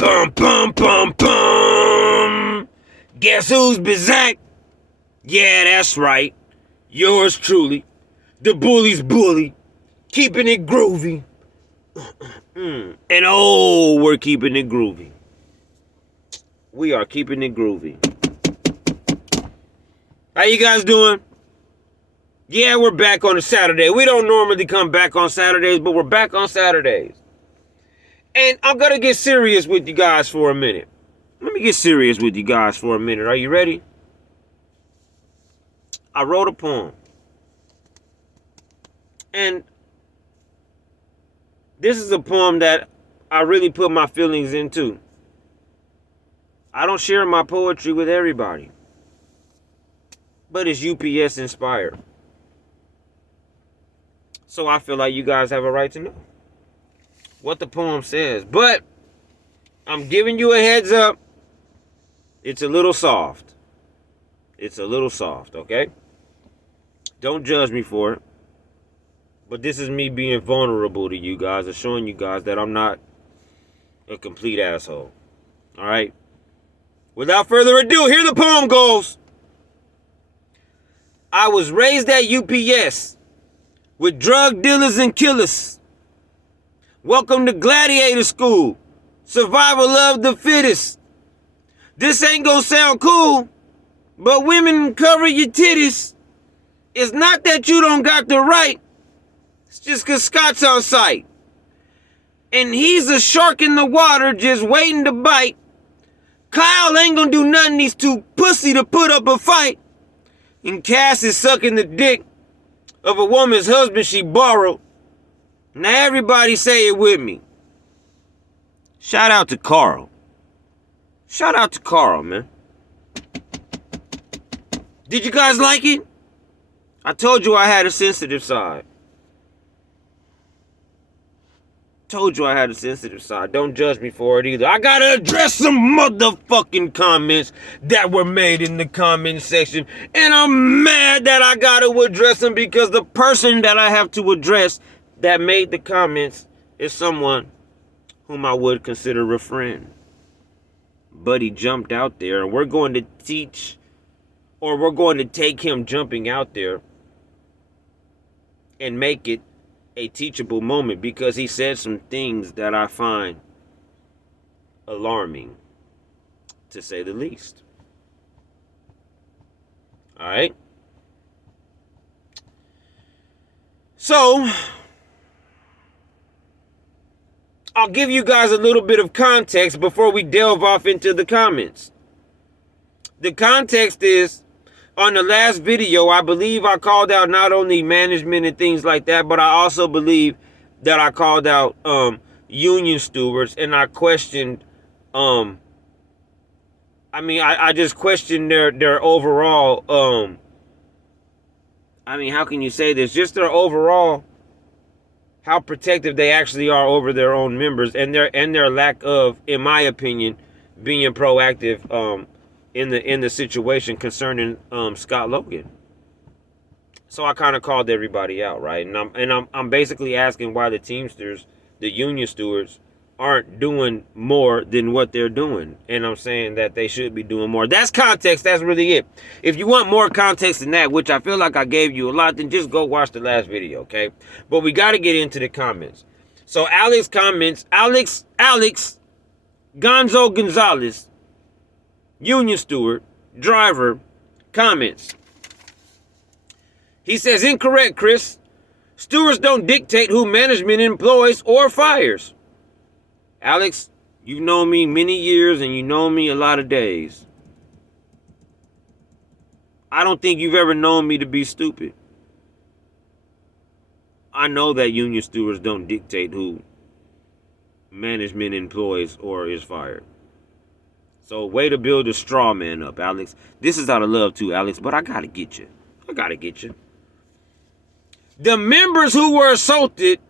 Bum, bum, bum, bum. Guess who's Bizak? Yeah, that's right. Yours truly. The bully's bully. Keeping it groovy. And oh, we're keeping it groovy. We are keeping it groovy. How you guys doing? Yeah, we're back on a Saturday. We don't normally come back on Saturdays, but we're back on Saturdays. And I'm going to get serious with you guys for a minute. Let me get serious with you guys for a minute. Are you ready? I wrote a poem. And this is a poem that I really put my feelings into. I don't share my poetry with everybody. But it's UPS inspired. So I feel like you guys have a right to know what the poem says. But I'm giving you a heads up. It's a little soft. It's a little soft, okay? Don't judge me for it. But this is me being vulnerable to you guys and showing you guys that I'm not a complete asshole. All right? Without further ado, here the poem goes. I was raised at UPS with drug dealers and killers. Welcome to Gladiator School. Survival of the fittest. This ain't gonna sound cool, but women cover your titties. It's not that you don't got the right. It's just cause Scott's on sight. And he's a shark in the water just waiting to bite. Kyle ain't gonna do nothing, he's too pussy to put up a fight. And Cass is sucking the dick of a woman's husband she borrowed. Now everybody say it with me. Shout out to Carl. Shout out to Carl, man. Did you guys like it? I told you I had a sensitive side. Told you I had a sensitive side. Don't judge me for it either. I gotta address some motherfucking comments that were made in the comment section. And I'm mad that I gotta address them because the person that I have to address that made the comments is someone whom I would consider a friend. But he jumped out there, and we're going to teach, or we're going to take him jumping out there and make it a teachable moment because he said some things that I find alarming, to say the least. All right? So, I'll give you guys a little bit of context before we delve off into the comments. The context is, on the last video, I believe I called out not only management and things like that, but I also believe that I called out union stewards, and I questioned, I just questioned their overall, how can you say this? Just their overall, how protective they actually are over their own members, and their lack of, in my opinion, being proactive, in the situation concerning Scott Logan. So I kind of called everybody out, right? And I'm basically asking why the Teamsters, the union stewards, aren't doing more than what they're doing. And I'm saying that they should be doing more. That's context. That's really it. If you want more context than that, which I feel like I gave you a lot, then just go watch the last video, okay? But we got to get into the comments. So Alex comments, Alex Gonzo Gonzalez, union steward, driver, comments. He says, incorrect, Chris. Stewards don't dictate who management employs or fires. Alex, you've known me many years and you know me a lot of days. I don't think you've ever known me to be stupid. I know that union stewards don't dictate who management employs or is fired. So way to build a straw man up, Alex. This is out of love too, Alex, but I gotta get you. The members who were assaulted,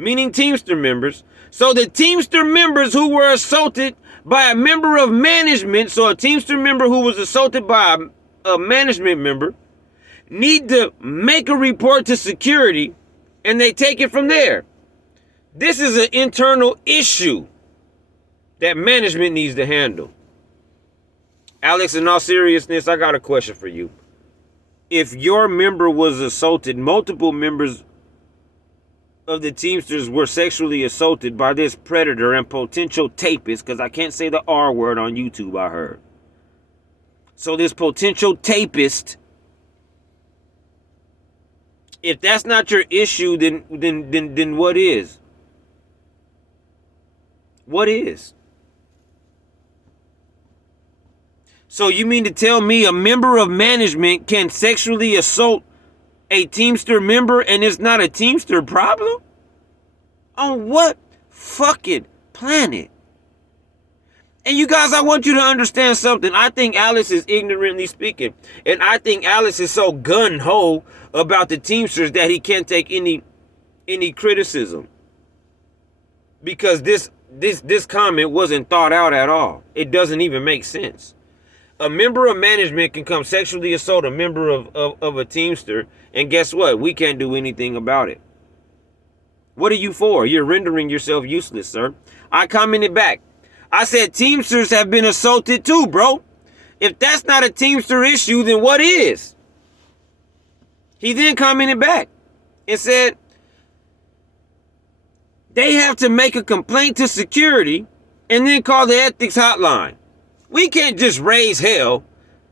meaning Teamster members. So the Teamster members who were assaulted by a member of management, so a Teamster member who was assaulted by a management member, need to make a report to security, and they take it from there. This is an internal issue that management needs to handle. Alex, in all seriousness, I got a question for you. If your member was assaulted, multiple members of the Teamsters were sexually assaulted by this predator and potential tapist, because I can't say the R word on YouTube, I heard. So this potential tapist, if that's not your issue, then what is? What is? So you mean to tell me a member of management can sexually assault a Teamster member and it's not a Teamster problem? On what fucking planet? And you guys, I want you to understand something. I think Alice is ignorantly speaking. And I think Alice is so gun-ho about the Teamsters that he can't take any criticism. Because this comment wasn't thought out at all. It doesn't even make sense. A member of management can come sexually assault a member of a Teamster, and guess what? We can't do anything about it. What are you for? You're rendering yourself useless, sir. I commented back. I said Teamsters have been assaulted too, bro. If that's not a Teamster issue, then what is? He then commented back and said they have to make a complaint to security and then call the ethics hotline. We can't just raise hell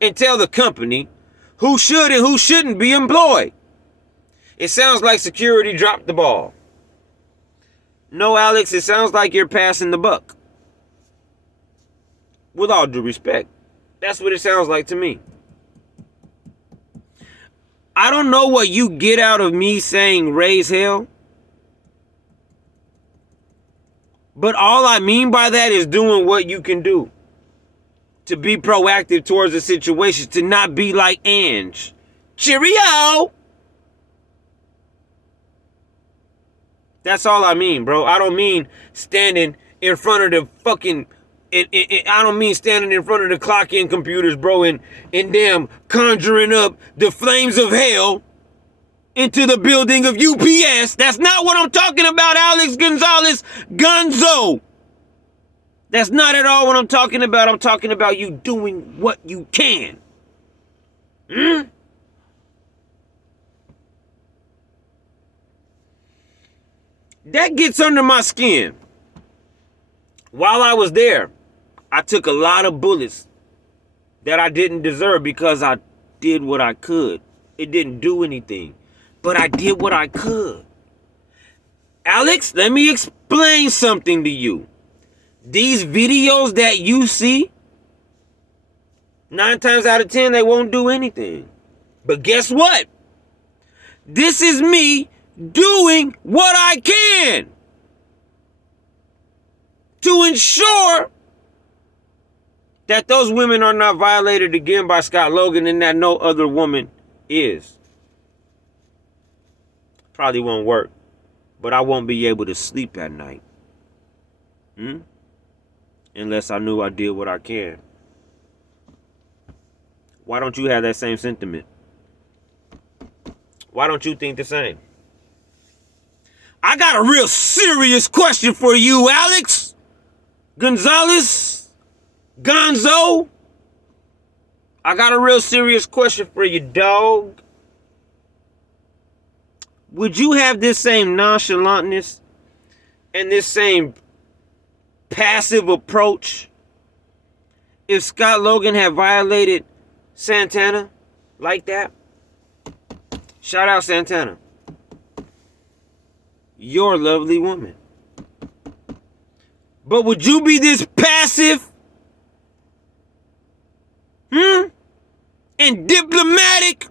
and tell the company who should and who shouldn't be employed. It sounds like security dropped the ball. No, Alex, it sounds like you're passing the buck. With all due respect, that's what it sounds like to me. I don't know what you get out of me saying raise hell. But all I mean by that is doing what you can do. To be proactive towards the situation, to not be like Ange. Cheerio! That's all I mean, bro. I don't mean standing in front of the fucking... I don't mean standing in front of the clock-in computers, bro, and damn conjuring up the flames of hell into the building of UPS. That's not what I'm talking about, Alex Gonzalez Gonzo. That's not at all what I'm talking about. I'm talking about you doing what you can. That gets under my skin. While I was there, I took a lot of bullets that I didn't deserve because I did what I could. It didn't do anything, but I did what I could. Alex, let me explain something to you. These videos that you see, 9 times out of 10, they won't do anything. But guess what? This is me doing what I can to ensure that those women are not violated again by Scott Logan and that no other woman is. Probably won't work, but I won't be able to sleep at night. Unless I knew I did what I can. Why don't you have that same sentiment? Why don't you think the same? I got a real serious question for you, Alex Gonzalez Gonzo. I got a real serious question for you, dog. Would you have this same nonchalantness and this same passive approach if Scott Logan had violated Santana like that? Shout out Santana. You're a lovely woman. But would you be this passive? And diplomatic?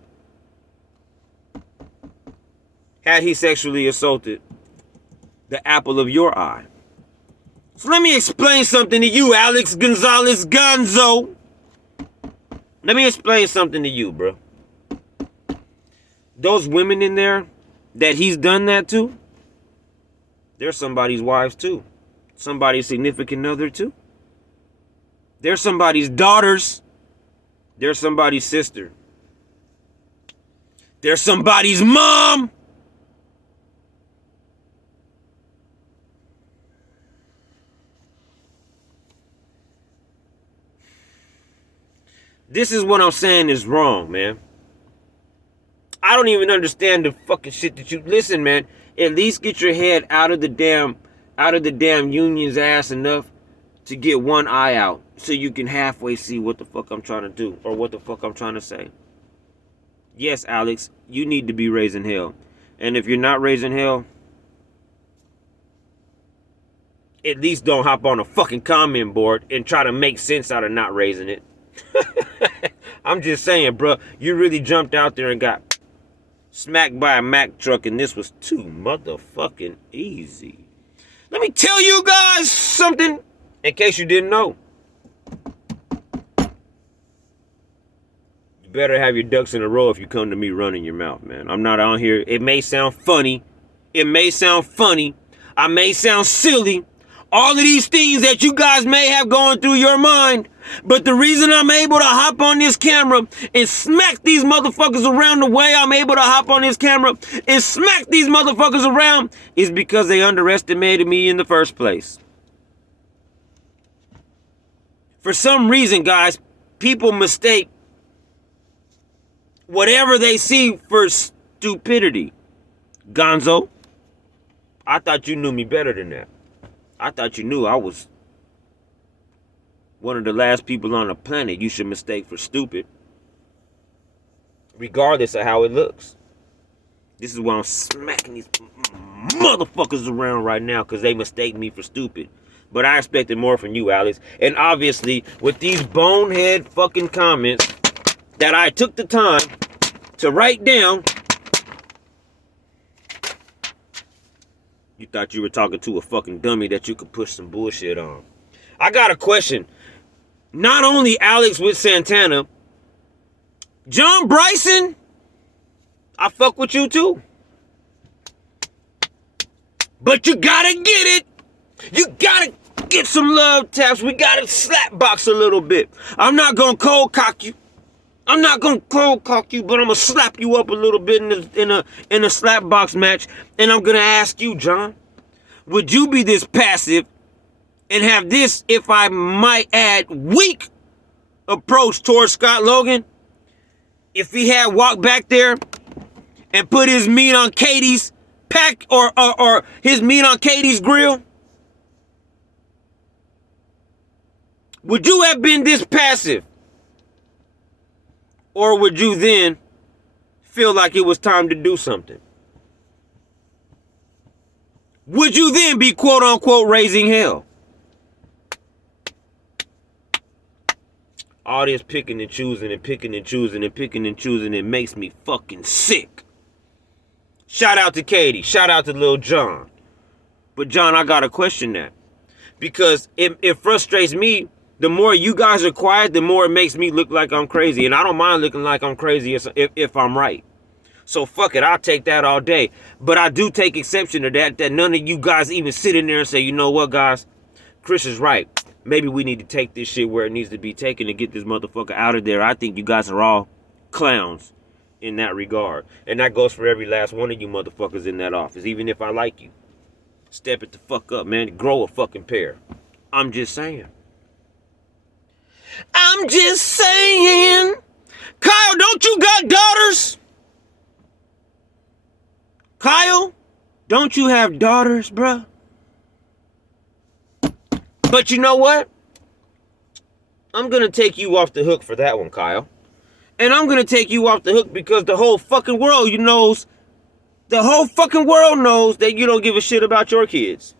Had he sexually assaulted the apple of your eye? So let me explain something to you, Alex Gonzalez Gonzo. Let me explain something to you, bro. Those women in there that he's done that to, they're somebody's wives too. Somebody's significant other too. They're somebody's daughters. They're somebody's sister. They're somebody's mom. This is what I'm saying is wrong, man. I don't even understand the fucking shit that you listen, man. At least get your head out of the damn union's ass enough to get one eye out so you can halfway see what the fuck I'm trying to do or what the fuck I'm trying to say. Yes, Alex, you need to be raising hell. And if you're not raising hell, at least don't hop on a fucking comment board and try to make sense out of not raising it. I'm just saying, bro, you really jumped out there and got smacked by a Mack truck, and this was too motherfucking easy. Let me tell you guys something, in case you didn't know. You better have your ducks in a row if you come to me running your mouth, man. I'm not on here. It may sound funny. I may sound silly. All of these things that you guys may have going through your mind. But the reason I'm able to hop on this camera and smack these motherfuckers around the way I'm able to hop on this camera and smack these motherfuckers around is because they underestimated me in the first place. For some reason, guys, people mistake whatever they see for stupidity. Gonzo, I thought you knew me better than that. I thought you knew I was one of the last people on the planet you should mistake for stupid. Regardless of how it looks. This is why I'm smacking these motherfuckers around right now, because they mistake me for stupid. But I expected more from you, Alex. And obviously, with these bonehead fucking comments that I took the time to write down, you thought you were talking to a fucking dummy that you could push some bullshit on. I got a question. Not only Alex with Santana, John Bryson, I fuck with you too. But you gotta get it. You gotta get some love taps. We gotta slap box a little bit. I'm not gonna cold cock you. But I'm gonna slap you up a little bit in a slap box match. And I'm gonna ask you, John, would you be this passive and have this, if I might add, weak approach towards Scott Logan if he had walked back there and put his meat on Katie's pack or his meat on Katie's grill? Would you have been this passive? Or would you then feel like it was time to do something? Would you then be quote unquote raising hell? All this picking and choosing it makes me fucking sick. Shout out to Katie. Shout out to Lil Jon. But John, I gotta question that. Because it frustrates me. The more you guys are quiet, the more it makes me look like I'm crazy. And I don't mind looking like I'm crazy if I'm right. So fuck it, I'll take that all day. But I do take exception to that none of you guys even sit in there and say, you know what, guys? Chris is right. Maybe we need to take this shit where it needs to be taken to get this motherfucker out of there. I think you guys are all clowns in that regard. And that goes for every last one of you motherfuckers in that office. Even if I like you. Step it the fuck up, man. Grow a fucking pair. I'm just saying. Kyle, don't you got daughters? Kyle, don't you have daughters, bruh? But you know what? I'm going to take you off the hook for that one, Kyle. And I'm going to take you off the hook because the whole fucking world knows that you don't give a shit about your kids.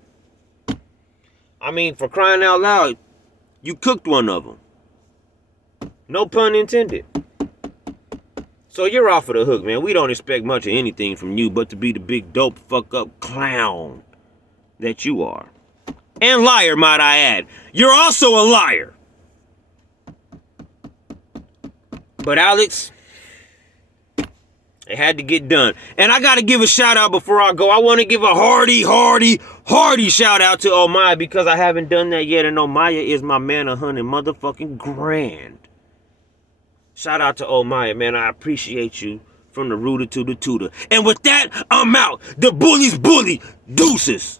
I mean, for crying out loud, you cooked one of them. No pun intended. So you're off of the hook, man. We don't expect much of anything from you but to be the big dope fuck up clown that you are. And liar, might I add. You're also a liar. But Alex, it had to get done. And I got to give a shout out before I go. I want to give a hearty shout out to Omaya because I haven't done that yet. And Omaya is my man 100 motherfucking grand. Shout out to Omaya, man. I appreciate you from the rooter to the tutor. And with that, I'm out. The bully's bully. Deuces.